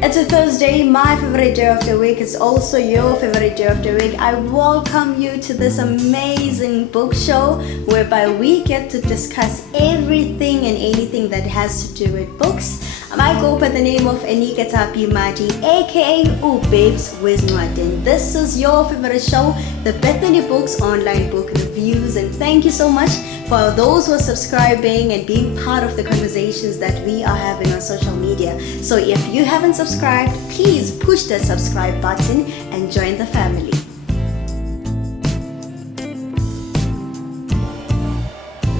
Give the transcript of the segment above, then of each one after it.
It's a Thursday, my favorite day of the week. It's also your favorite day of the week. I welcome you to this amazing book show whereby we get to discuss everything and anything that has to do with books. I go by the name of Enika Tapi Mati, aka Babes Wisnwaden. This is your favorite show, the Betheny Books online book reviews, and thank you so much for those who are subscribing and being part of the conversations that we are having on social media. So if you haven't subscribed, please push the subscribe button and join the family.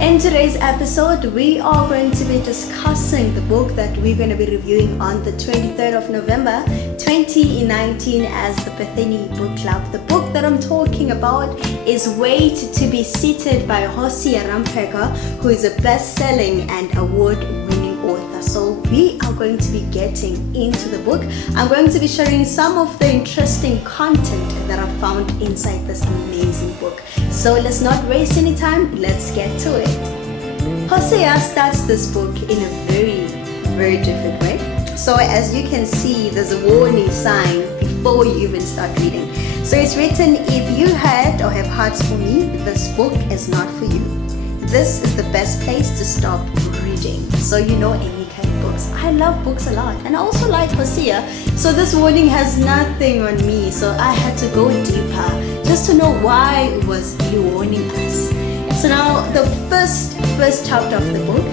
In today's episode, we are going to be discussing the book that we're going to be reviewing on the 23rd of November 2019 as the Betheny Book Club. The book that I'm talking about is Wait to be Seated by Hosea Rampeka, who is a best-selling and award-winning author. So we are going to be getting into the book. I'm going to be sharing some of the interesting content that I found inside this amazing book. So let's not waste any time, let's get to it. Hosea starts this book in a very different way. So as you can see, there's a warning sign before you even start reading. So it's written, if you had or have hearts for me, this book is not for you. This is the best place to stop reading. So you know any kind of books. I love books a lot, and I also like Hosea. So this warning has nothing on me. So I had to go deeper just to know why was he warning us. So now the first chapter of the book,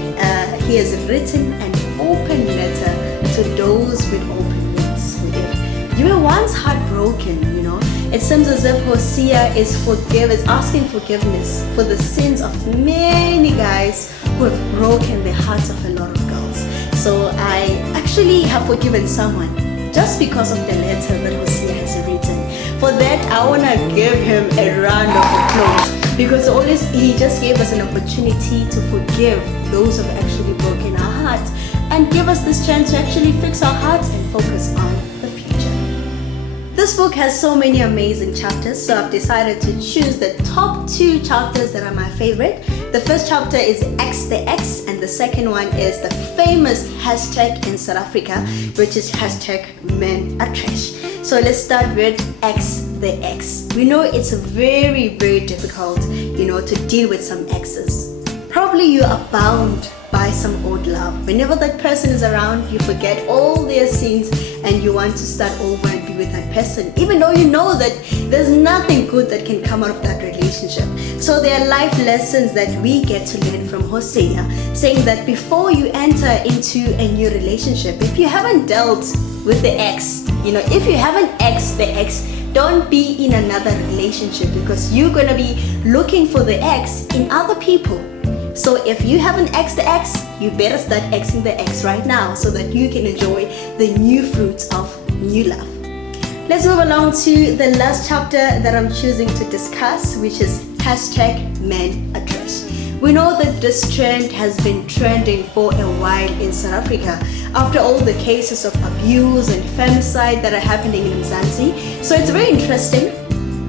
he has written an open letter to those with open wounds. If you were once heartbroken, it seems as if Hosea is asking forgiveness for the sins of many guys who have broken the hearts of a lot of girls. So I actually have forgiven someone just because of the letter that Hosea has written. For that, I want to give him a round of applause, because he just gave us an opportunity to forgive those who have actually broken our hearts and give us this chance to actually fix our hearts and focus on the future. This book has so many amazing chapters, so I've decided to choose the top 2 chapters that are my favorite. The first chapter is X the X, and the second one is the famous hashtag in South Africa, which is hashtag men are trash. So let's start with X the X. We know it's very difficult, to deal with some exes. Probably you are bound by some old love. Whenever that person is around, you forget all their sins and you want to start over and be with that person, even though you know that there's nothing good that can come out of that relationship. So there are life lessons that we get to learn from Hosea, saying that before you enter into a new relationship, if you haven't dealt with the ex, if you haven't X'd the ex, don't be in another relationship, because you're going to be looking for the ex in other people. So if you haven't X'd the ex, you better start X'ing the ex right now so that you can enjoy the new fruits of new love. Let's move along to the last chapter that I'm choosing to discuss, which is hashtag men are trash. We know that this trend has been trending for a while in South Africa after all the cases of abuse and femicide that are happening in Mzansi. So it's very interesting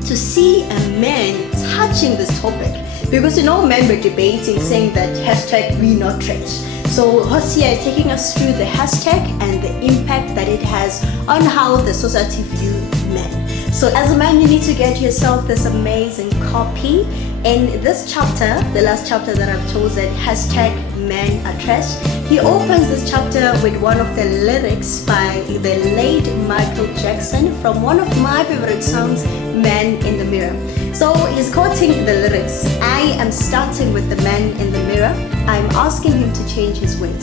to see a man touching this topic, because men were debating, saying that hashtag we not trash. So Hosea is taking us through the hashtag and the impact that it has on how the society view men. So as a man, you need to get yourself this amazing copy. In this chapter, the last chapter that I've chosen, hashtag men are trash, he opens this chapter with one of the lyrics by the late Michael Jackson from one of my favorite songs, Man in the Mirror. So he's quoting the lyrics, I am starting with the man in the mirror. I'm asking him to change his ways.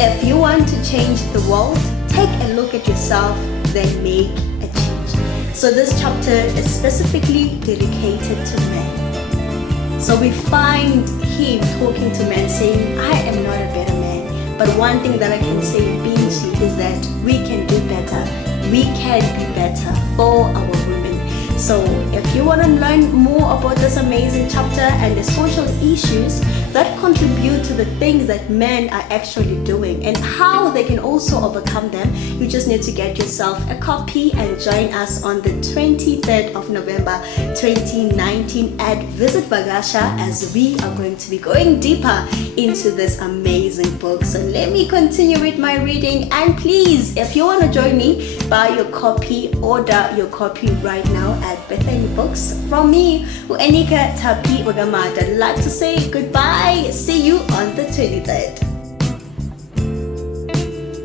If you want to change the world, take a look at yourself, then make a change. So this chapter is specifically dedicated to men. So we find him talking to men, saying, I am not a better man, but one thing that I can say being she is that we can do better. We can be better for our women. So if you want to learn more about this amazing chapter and the social issues that contribute to the things that men are actually doing and how they can also overcome them. You just need to get yourself a copy and join us on the 23rd of November 2019 at Visit Vakasha, as we are going to be going deeper into this amazing book. So let me continue with my reading, and please, if you want to join me, buy your copy, order your copy right now at Betheny Books. From me, Uenika Tapi Wagamata, I'd like to say goodbye. See you on the 23rd.